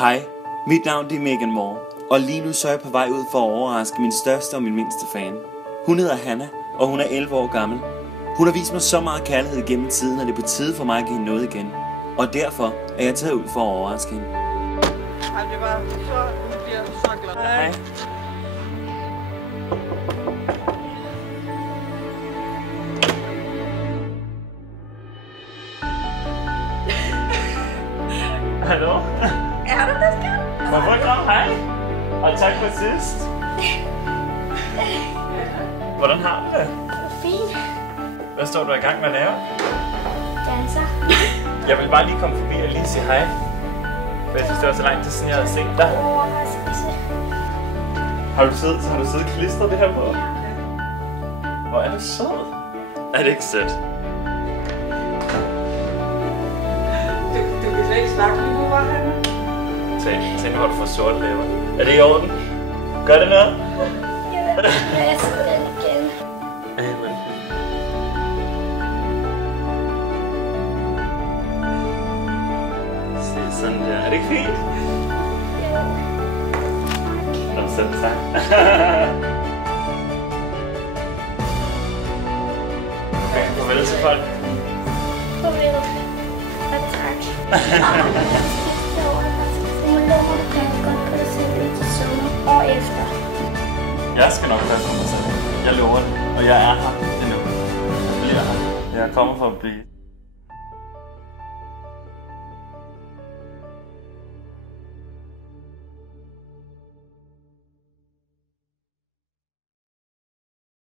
Hej, mit navn er Megan Moore, og lige nu så er jeg på vej ud for at overraske min største og min mindste fan. Hun hedder Hannah, og hun er 11 år gammel. Hun har vist mig så meget kærlighed gennem tiden, at det er på tide for mig at give hende noget igen. Og derfor er jeg taget ud for at overraske hende. Han bliver så glad. Hej. Hallo? Er du det, skat? Hvorfor kom? Hej. Og tak for sidst. Hvordan har du det? Fint. Hvad står du i gang med at lave? Danser. Jeg vil bare lige komme forbi og lige sige hej. For jeg synes, det var så lang tid siden, jeg havde set dig. Overraskelse. Har du siddet klistret det her på? Hvor er du sød. Er det ikke sødt? Du kan slet ikke snakke lige nu, var han? Tænk, hvor du får sorte læber. Er det i orden? Gør det noget? Jeg vil læse den igen. Amen. Se sådan der. Er det ikke fint? Jo. Nå, selv tak. Okay, farvel til folk. Farvel. Og tak. Sidste overraskelse. Nu lover du kan godt på dig selv til sommer og efter. Jeg skal nok passe på mig selv. Jeg lover det. Og jeg er her endnu. Jeg bliver her. Jeg kommer for at blive.